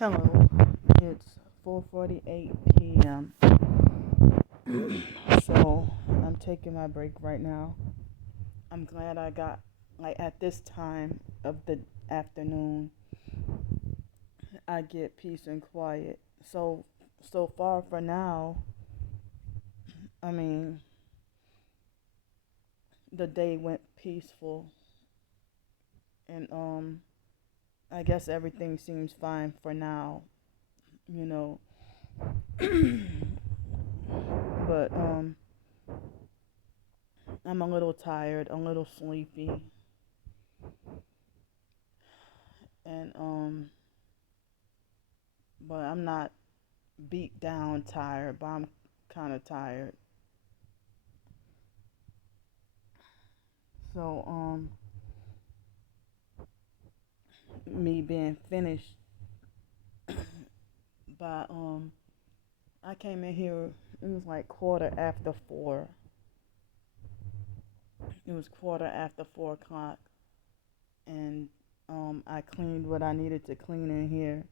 Hello, it's 4:48 p.m. So I'm taking my break right now. I'm glad I got at this time of the afternoon I get peace and quiet. So far for now, I mean, the day went peaceful and I guess everything seems fine for now, you know. But I'm a little tired, a little sleepy, and but I'm not beat down tired, but I'm kind of tired. So me being finished by I came in here. It was like quarter after 4. It was quarter after 4 o'clock, and I cleaned what I needed to clean in here,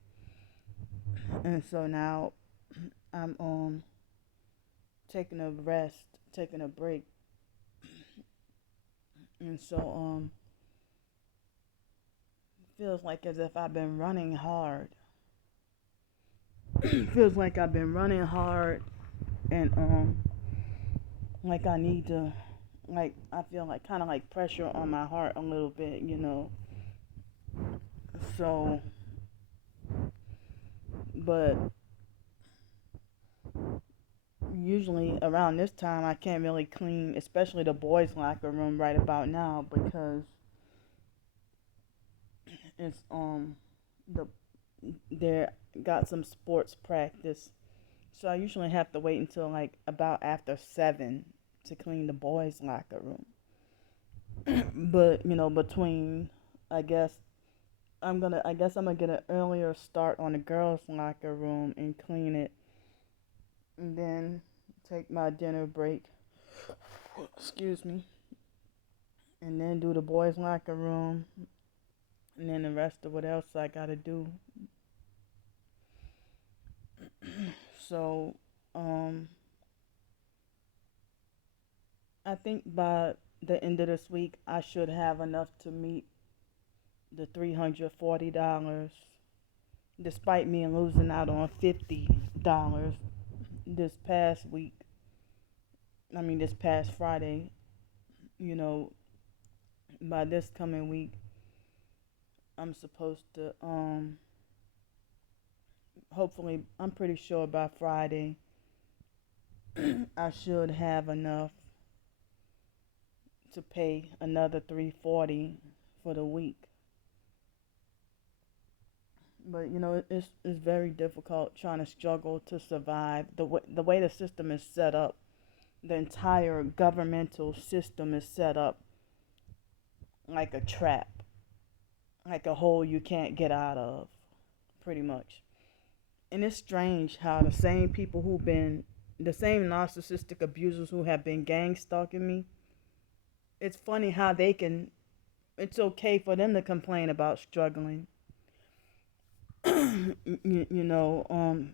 and so now I'm taking a rest, taking a break, and so feels like as if I've been running hard. Feels like I've been running hard, and like I need to, like I feel like kind of like pressure on my heart a little bit, you know. So, but usually around this time I can't really clean, especially the boys' locker room right about now because it's the they got some sports practice. So I usually have to wait until like about after 7 to clean the boys' locker room. But between I guess I guess I'm gonna get an earlier start on the girls' locker room and clean it, and then take my dinner break. Excuse me, and then do the boys' locker room, and then the rest of what else I gotta do. So, um, I think by the end of this week I should have enough to meet the $340, despite me losing out on $50 this past week. I mean, this past Friday. You know, by this coming week, I'm supposed to hopefully, I'm pretty sure by Friday I should have enough to pay another 340 for the week. But it's very difficult trying to struggle to survive the way the system is set up. The entire governmental system is set up like a trap, like a hole you can't get out of, pretty much. And it's strange how the same narcissistic abusers who have been gang stalking me, it's funny how it's okay for them to complain about struggling. you know,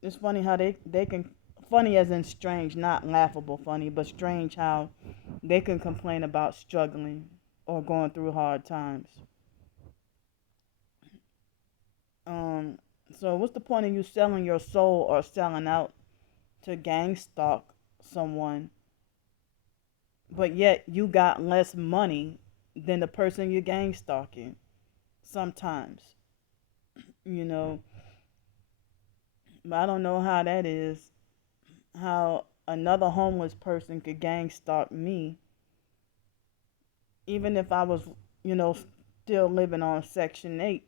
it's funny how they can, funny as in strange, not laughable funny, but strange how they can complain about struggling or going through hard times. Um, so what's the point of you selling your soul or selling out to gang stalk someone, but yet you got less money than the person you're gang stalking sometimes, you know. But I don't know how that is, how another homeless person could gang stalk me, even if I was, still living on Section 8.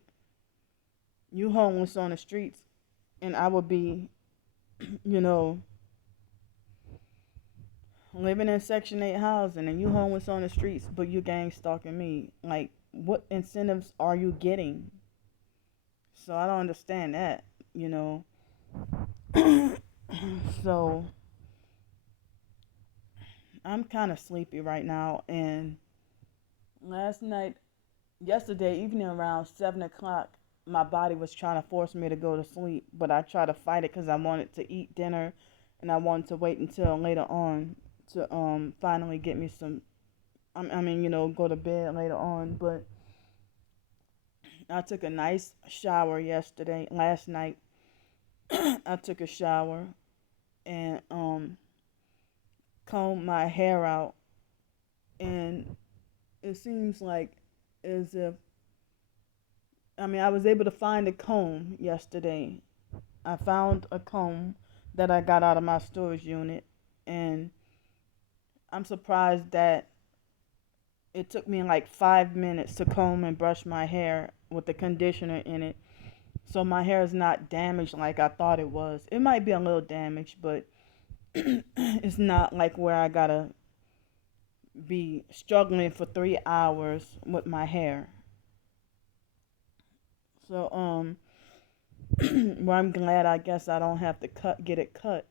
You homeless on the streets, and I would be, you know, living in Section 8 housing, and you homeless on the streets, but you gang stalking me. Like, what incentives are you getting? So I don't understand that, you know. So I'm kind of sleepy right now, and last night, yesterday evening around 7 o'clock, my body was trying to force me to go to sleep, but I tried to fight it because I wanted to eat dinner, and I wanted to wait until later on to finally get me some. I mean, go to bed later on. But I took a nice shower last night. I took a shower and combed my hair out, and it seems like as if I was able to find a comb yesterday. I found a comb that I got out of my storage unit, and I'm surprised that it took me like 5 minutes to comb and brush my hair with the conditioner in it. So my hair is not damaged like I thought it was. It might be a little damaged, but it's not like where I gotta be struggling for 3 hours with my hair. So well, I'm glad. I guess I don't have to get it cut.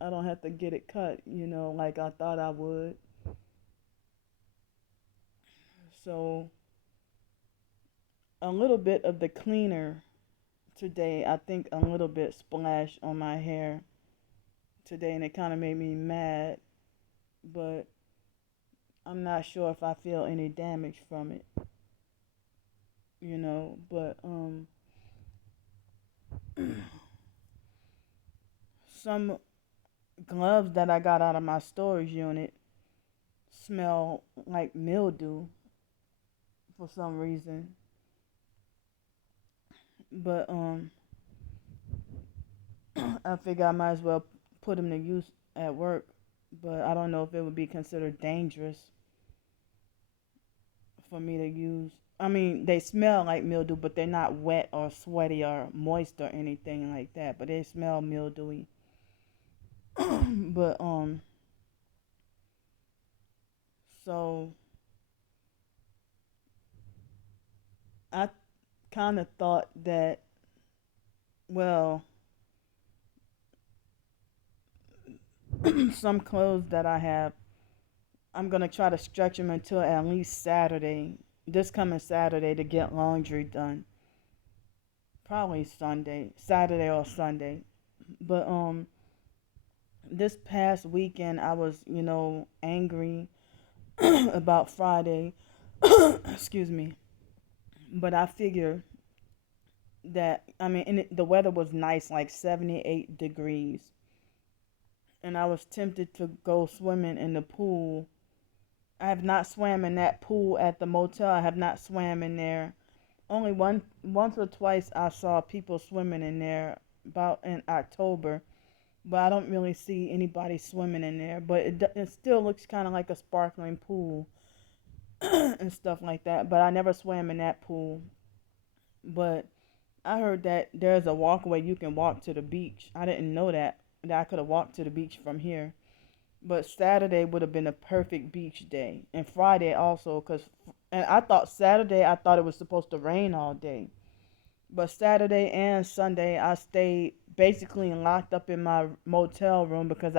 I don't have to get it cut, like I thought I would. So a little bit of the cleaner today, I think a little bit splashed on my hair today, and it kind of made me mad, but I'm not sure if I feel any damage from it, but some gloves that I got out of my storage unit smell like mildew for some reason. But I figure I might as well put them to use at work. But I don't know if it would be considered dangerous for me to use. I mean, they smell like mildew, but they're not wet or sweaty or moist or anything like that. But they smell mildewy. But so I kind of thought that, well, some clothes that I have, I'm gonna try to stretch them until at least Saturday, this coming Saturday, to get laundry done. Probably Saturday or Sunday. But this past weekend I was, angry about Friday. Excuse me. But I figure that the weather was nice, like 78 degrees, and I was tempted to go swimming in the pool. I have not swam in that pool at the motel. I have not swam in there. Only once or twice I saw people swimming in there about in October, but I don't really see anybody swimming in there. But it still looks kind of like a sparkling pool and stuff like that. But I never swam in that pool. But I heard that there's a walkway you can walk to the beach. I didn't know that I could have walked to the beach from here. But Saturday would have been a perfect beach day, and Friday also, and I thought Saturday, I thought it was supposed to rain all day. But Saturday and Sunday, I stayed basically locked up in my motel room because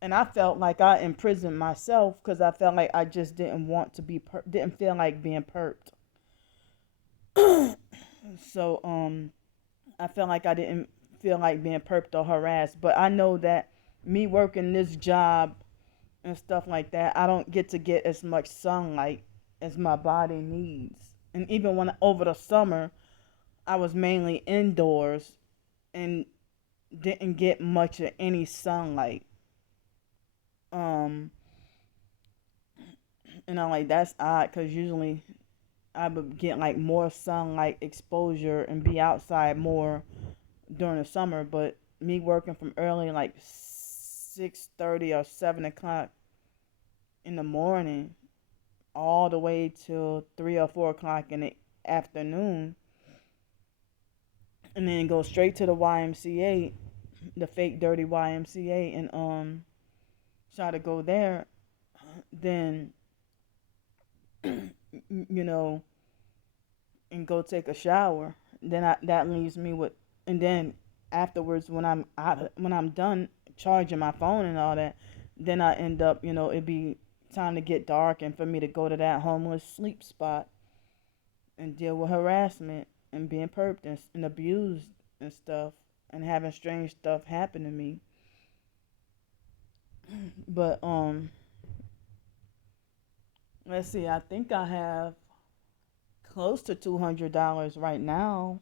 and I felt like I imprisoned myself because I felt like I just didn't want to didn't feel like being perked. So I felt like I didn't feel like being perked or harassed. But I know that me working this job and stuff like that, I don't get as much sunlight as my body needs. And even when over the summer, I was mainly indoors and didn't get much of any sunlight. Um, and I'm like, that's odd because usually I would get like more sunlight exposure and be outside more during the summer. But me working from early, like 6:30 or 7 o'clock in the morning, all the way till 3 or 4 o'clock in the afternoon, and then go straight to the YMCA, the fake dirty YMCA, and try to go there, then you know, and go take a shower. That leaves me with, and then afterwards when I'm done charging my phone and all that, then I end up, it'd be time to get dark and for me to go to that homeless sleep spot. and deal with harassment and being perped and abused and stuff and having strange stuff happen to me. But let's see. I think I have close to $200 right now.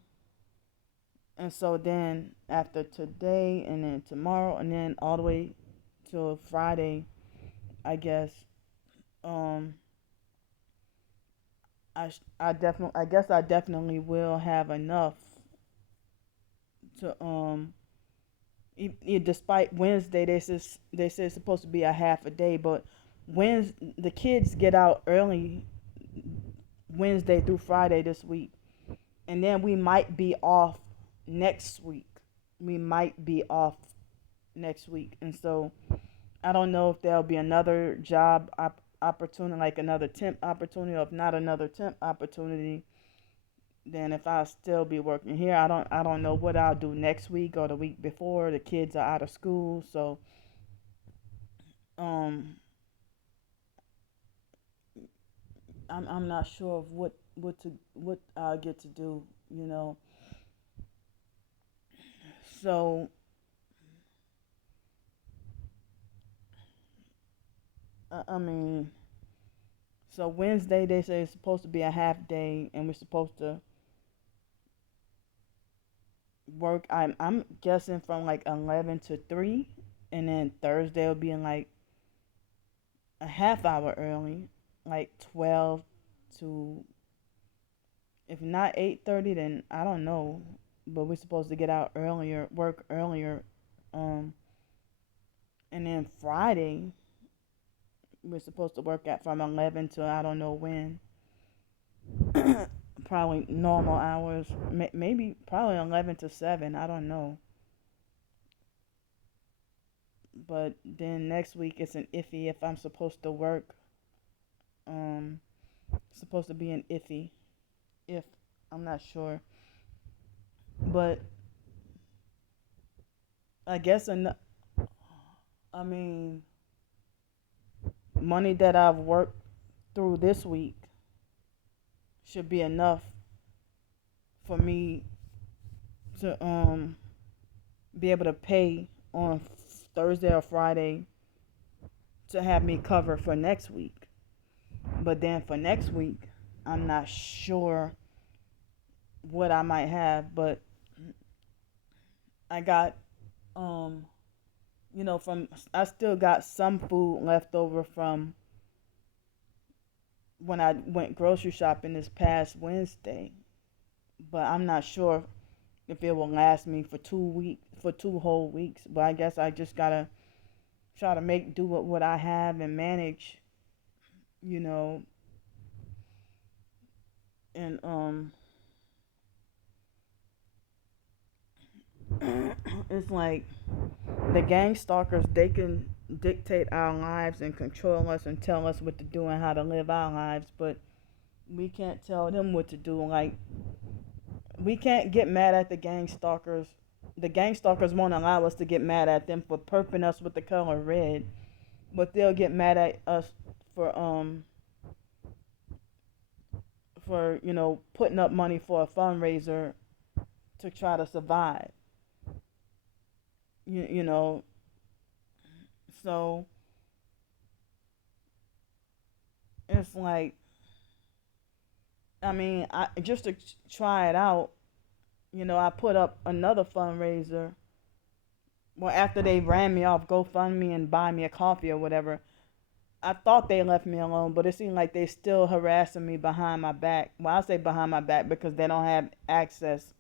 And so then after today and then tomorrow and then all the way till Friday, I guess um I guess I definitely will have enough to despite Wednesday they say it's supposed to be a half a day, but the kids get out early Wednesday through Friday this week, and then we might be off next week. We might be off next week, and so I don't know if there'll be another job opportunity, like another temp opportunity, or if not another temp opportunity. Then if I'll still be working here, I don't know what I'll do next week or the week before. The kids are out of school, so um I'm not sure of what I'll get to do, you know. So I mean, so Wednesday they say it's supposed to be a half day, and we're supposed to work. I'm guessing from like 11 to 3, and then Thursday will be in like a half hour early, like 12 to, if not 8:30, then I don't know. But we're supposed to get out earlier, work earlier, um, and then Friday we're supposed to work at from 11 to I don't know when. Probably normal hours, maybe probably 11 to 7. I don't know. But then next week it's an iffy if I'm supposed to work. Um, supposed to be an iffy if I'm not sure. But I guess I mean money that I've worked through this week should be enough for me to be able to pay on Thursday or Friday to have me covered for next week. But then for next week, I'm not sure what I might have, but I got um from I still got some food left over from when I went grocery shopping this past Wednesday, but I'm not sure if it will last me for 2 whole weeks. But I guess I just gotta try to make do with what I have and manage, you know, and it's like the gang stalkers, they can dictate our lives and control us and tell us what to do and how to live our lives, but we can't tell them what to do. Like, we can't get mad at the gang stalkers. The gang stalkers won't allow us to get mad at them for perping us with the color red, but they'll get mad at us for putting up money for a fundraiser to try to survive. You know, so it's like, I mean, I just to try it out. I put up another fundraiser. Well, after they ran me off GoFundMe and buy me a coffee or whatever, I thought they left me alone, but it seemed like they still harassing me behind my back. Well, I say behind my back because they don't have access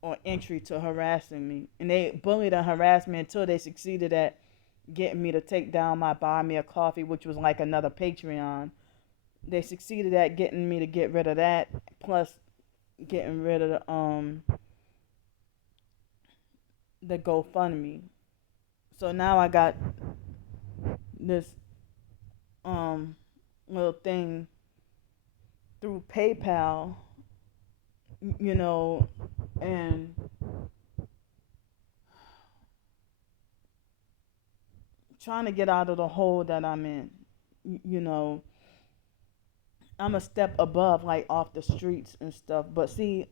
or entry to harassing me, and they bullied and harassed me until they succeeded at getting me to take down my buy me a coffee, which was like another Patreon. They succeeded at getting me to get rid of that, plus getting rid of the GoFundMe. So now I got this um little thing through PayPal, you know, and trying to get out of the hole that I'm in, you know. I'm a step above, like off the streets and stuff. But see,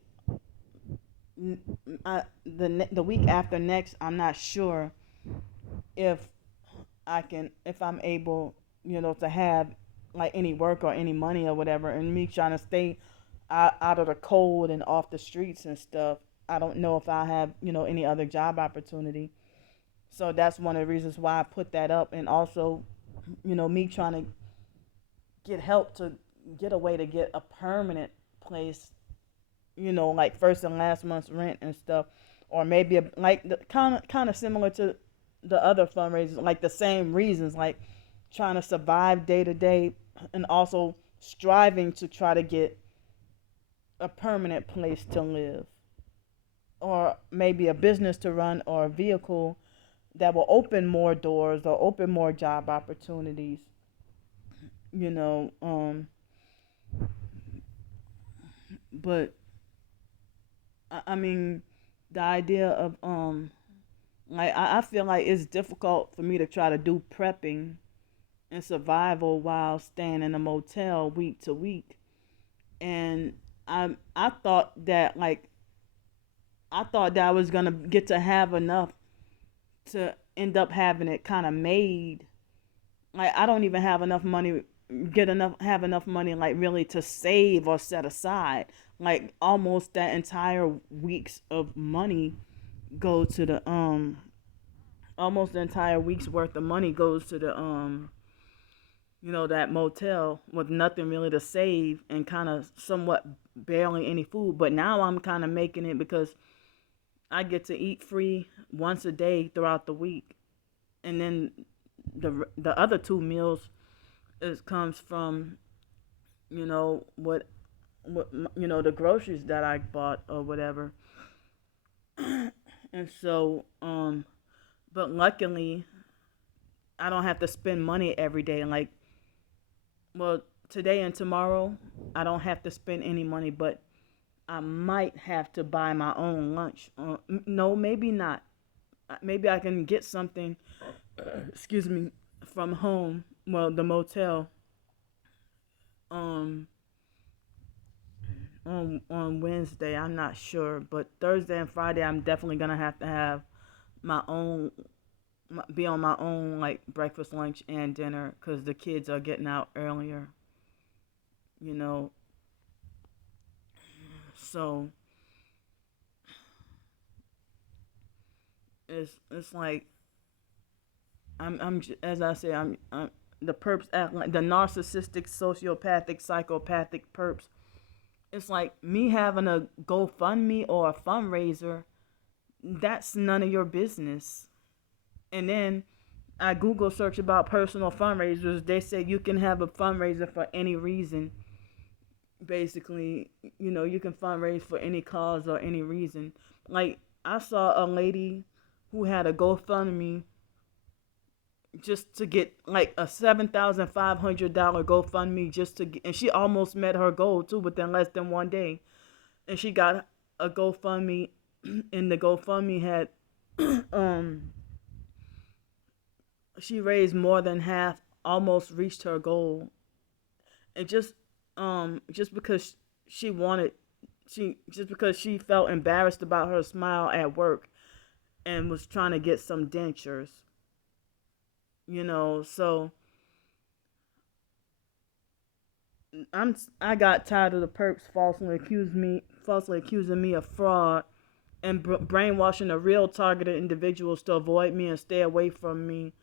the week after next, I'm not sure if if I'm able, to have like any work or any money or whatever, and me trying to stay out of the cold and off the streets and stuff. I don't know if I have, any other job opportunity. So that's one of the reasons why I put that up, and also, me trying to get help to get a way to get a permanent place, like first and last month's rent and stuff, or maybe like the kind of similar to the other fundraisers, like the same reasons, like trying to survive day to day, and also striving to try to get a permanent place to live, or maybe a business to run, or a vehicle that will open more doors or open more job opportunities. You know, but I mean, the idea of like I feel like it's difficult for me to try to do prepping and survival while staying in a motel week to week. And I thought that I was gonna get to have enough to end up having it kind of made. Like I don't even have enough money, get enough have enough money like really to save or set aside. Like almost that entire week's of money go to the almost the entire week's worth of money goes to the that motel with nothing really to save, and kind of somewhat barely any food. But now I'm kind of making it because I get to eat free once a day throughout the week, and then the other two meals comes from what the groceries that I bought or whatever. And so but luckily I don't have to spend money every day. Like, well, today and tomorrow I don't have to spend any money, but I might have to buy my own lunch. No, maybe not. Maybe I can get something, excuse me, from home. Well, the motel. Um, on Wednesday, I'm not sure, but Thursday and Friday, I'm definitely gonna have to have my own, be on my own like breakfast, lunch, and dinner, because the kids are getting out earlier. You know, so it's like as I say, I'm the perps act like the narcissistic, sociopathic, psychopathic perps. It's like me having a GoFundMe or a fundraiser. That's none of your business. And then I Google search about personal fundraisers. They say you can have a fundraiser for any reason. Basically, you can fundraise for any cause or any reason. Like I saw a lady who had a GoFundMe just to get like a $7,500 GoFundMe just to get, and she almost met her goal too within less than 1 day. And she got a GoFundMe, and the GoFundMe had um she raised more than half, almost reached her goal. And just because she wanted she just because she felt embarrassed about her smile at work and was trying to get some dentures. So I got tired of the perps falsely accusing me of fraud, and brainwashing the real targeted individuals to avoid me and stay away from me.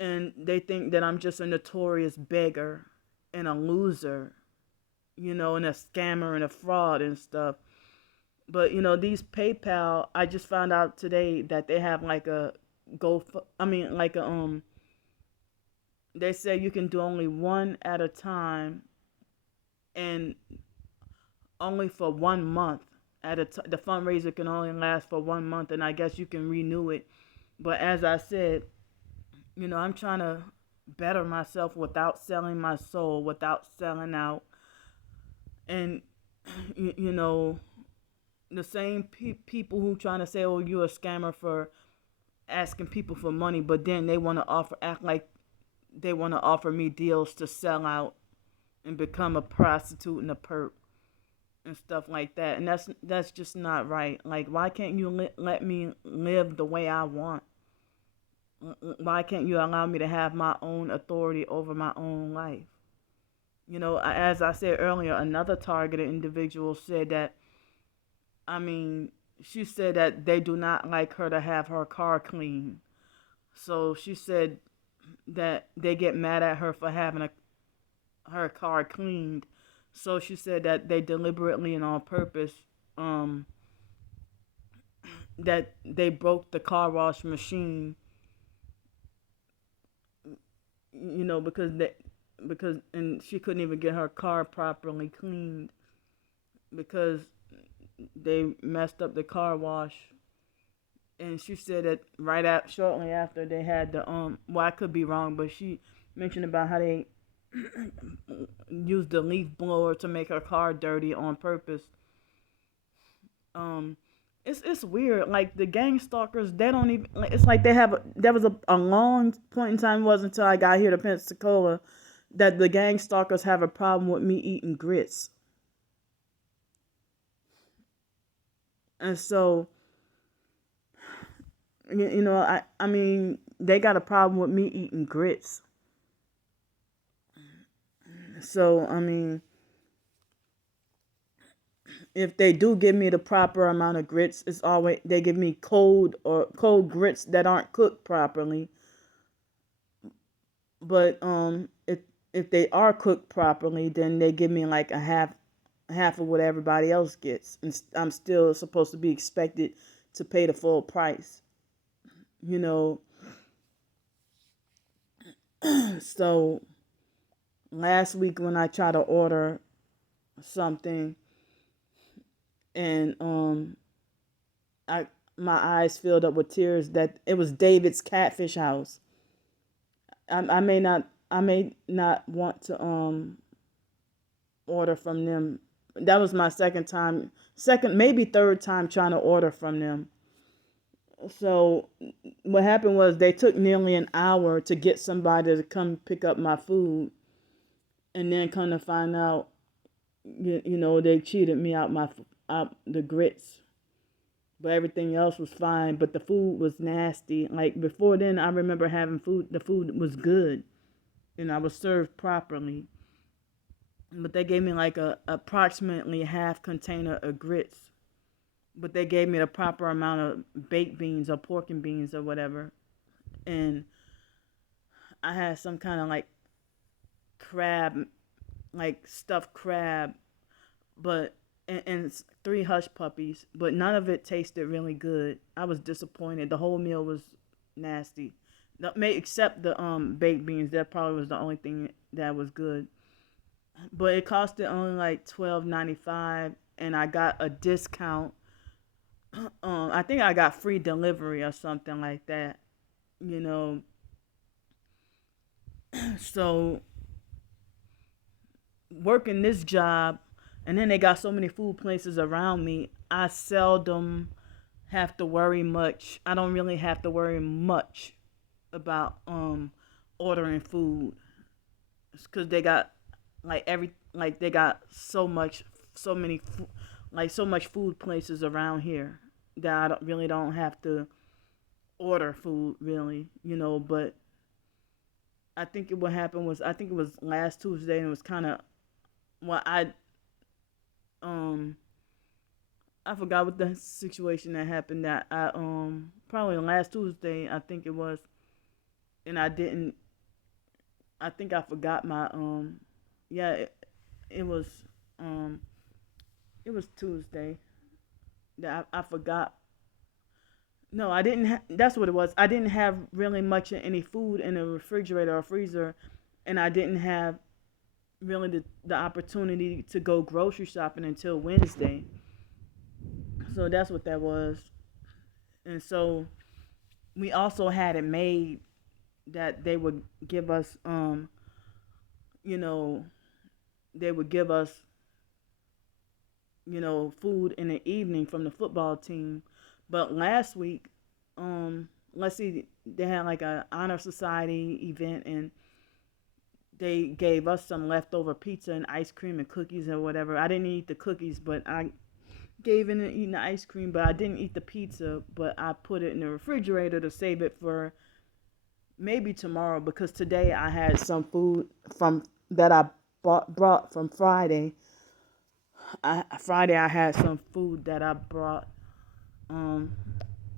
And they think that I'm just a notorious beggar and a loser, and a scammer and a fraud and stuff. But these PayPal, I just found out today that they have like a like a they say you can do only one at a time, and only for 1 month the fundraiser can only last for 1 month, and I guess you can renew it. But as I said, I'm trying to better myself without selling my soul, without selling out. And you know the same people who trying to say, oh, you're a scammer for asking people for money, but then they want to act like they want to offer me deals to sell out and become a prostitute and a perp and stuff like that. And that's just not right. Like, why can't you let me live the way I want? Why can't you allow me to have my own authority over my own life? As I said earlier, another targeted individual said that, I mean, she said that they do not like her to have her car cleaned. So she said that they get mad at her for having her car cleaned. So she said that they deliberately and on purpose, um, that they broke the car wash machine, because and she couldn't even get her car properly cleaned because they messed up the car wash. And she said that shortly after they had the well, I could be wrong, but she mentioned about how they used the leaf blower to make her car dirty on purpose. um it's weird. Like, the gang stalkers, they don't even, like, it's like there was a long point in time, it wasn't until I got here to Pensacola, that the gang stalkers have a problem with me eating grits. And so, I mean, they got a problem with me eating grits. So, I mean, if they do give me the proper amount of grits, it's always they give me cold grits that aren't cooked properly. But if they are cooked properly, then they give me like a half of what everybody else gets, and I'm still supposed to be expected to pay the full price. You know, so last week when I tried to order something, and I my eyes filled up with tears, that it was David's Catfish House. I may not want to order from them. That was my second, maybe third time trying to order from them. So what happened was they took nearly an hour to get somebody to come pick up my food, and then come to find out, they cheated me out the grits, but everything else was fine. But the food was nasty. Like, before then, I remember having food. The food was good, and I was served properly. But they gave me like a approximately half container of grits. But they gave me the proper amount of baked beans or pork and beans or whatever, and I had some kind of like crab, like stuffed crab, but and three hush puppies, but none of it tasted really good. I was disappointed. The whole meal was nasty. Except the baked beans. That probably was the only thing that was good. But it costed only like $12.95, and I got a discount. I think I got free delivery or something like that. You know, so working this job, and then they got so many food places around me, I seldom have to worry much. I don't really have to worry much about ordering food, because they got they got so many so much food places around here that I don't have to order food, really. But what happened was, I think it was last Tuesday, and it was kind of, well, um I forgot what the situation that happened, that I probably last Tuesday, I think it was, and I think I forgot my yeah, it was um it was Tuesday that I forgot. No, I didn't. That's what it was. I didn't have really much of any food in the refrigerator or freezer, and I didn't have really the opportunity to go grocery shopping until Wednesday. So that's what that was. And so we also had it made that they would give us you know they would give us food in the evening from the football team. But last week, let's see, they had like a honor society event, and they gave us some leftover pizza and ice cream and cookies or whatever. I didn't eat the cookies, but I gave in and eating the ice cream, but I didn't eat the pizza, but I put it in the refrigerator to save it for maybe tomorrow, because today I had some food from that I brought from Friday. Friday I had some food that I brought um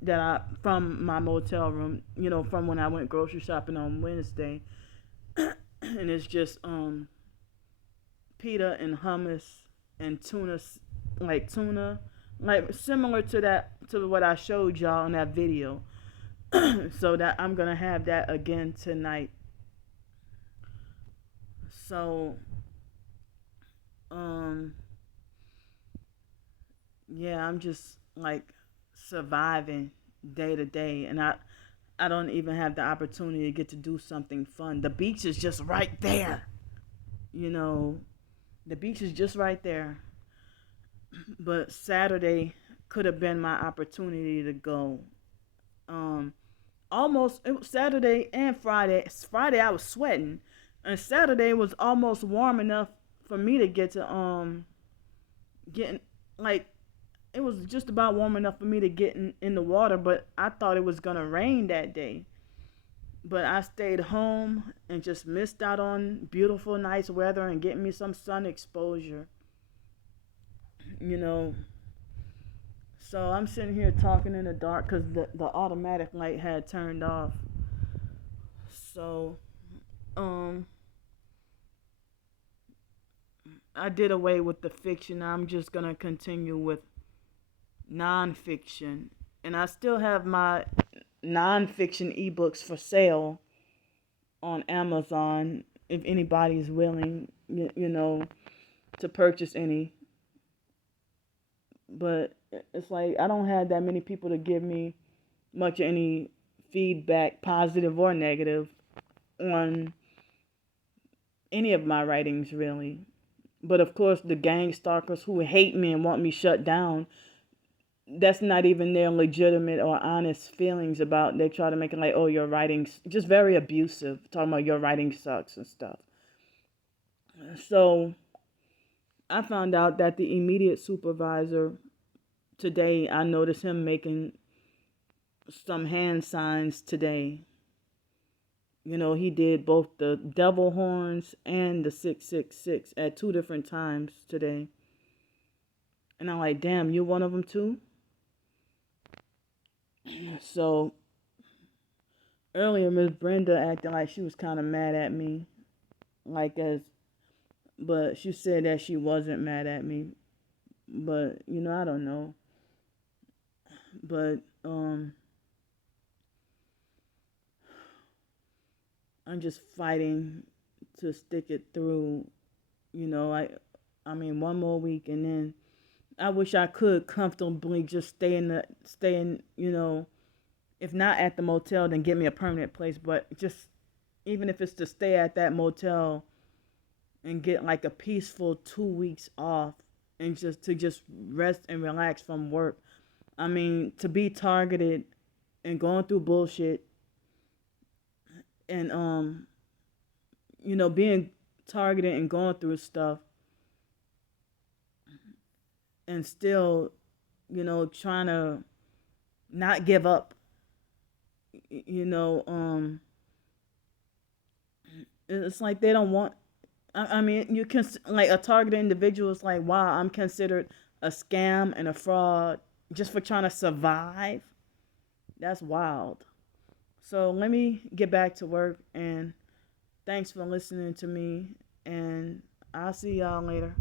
that I from my motel room, from when I went grocery shopping on Wednesday. And it's just pita and hummus and tuna, like similar to what I showed y'all in that video. So that I'm gonna have that again tonight. So um yeah, I'm just like surviving day to day, and I don't even have the opportunity to get to do something fun. The beach is just right there. You know, the beach is just right there. But Saturday could have been my opportunity to go. Um, Almost it was Saturday and Friday. Friday I was sweating, and Saturday was almost warm enough for me to get to getting like it was just about warm enough for me to get in the water. But I thought it was gonna rain that day. But I stayed home and just missed out on beautiful, nice weather and getting me some sun exposure. You know, so I'm sitting here talking in the dark because the automatic light had turned off. So, um, I did away with the fiction. I'm just gonna continue with nonfiction, and I still have my nonfiction ebooks for sale on Amazon. If anybody's willing, to purchase any. But it's like I don't have that many people to give me much any feedback, positive or negative, on any of my writings, really. But of course, the gang stalkers who hate me and want me shut down, that's not even their legitimate or honest feelings about. They try to make it like, oh, your writing's just very abusive, talking about your writing sucks and stuff. So I found out that the immediate supervisor today, I noticed him making some hand signs today. He did both the devil horns and the 666 at two different times today. And I'm like, damn, you're one of them too? So earlier, Miss Brenda acted like she was kind of mad at me, but she said that she wasn't mad at me. But I don't know. But I'm just fighting to stick it through. I mean, one more week, and then I wish I could comfortably just stay in, if not at the motel, then get me a permanent place. But just even if it's to stay at that motel and get like a peaceful 2 weeks off and just rest and relax from work. I mean, to be targeted and going through bullshit and being targeted and going through stuff and still, trying to not give up. It's like they don't want. I mean, you can like a targeted individual is like, wow, I'm considered a scam and a fraud just for trying to survive. That's wild. So let me get back to work, and thanks for listening to me, and I'll see y'all later.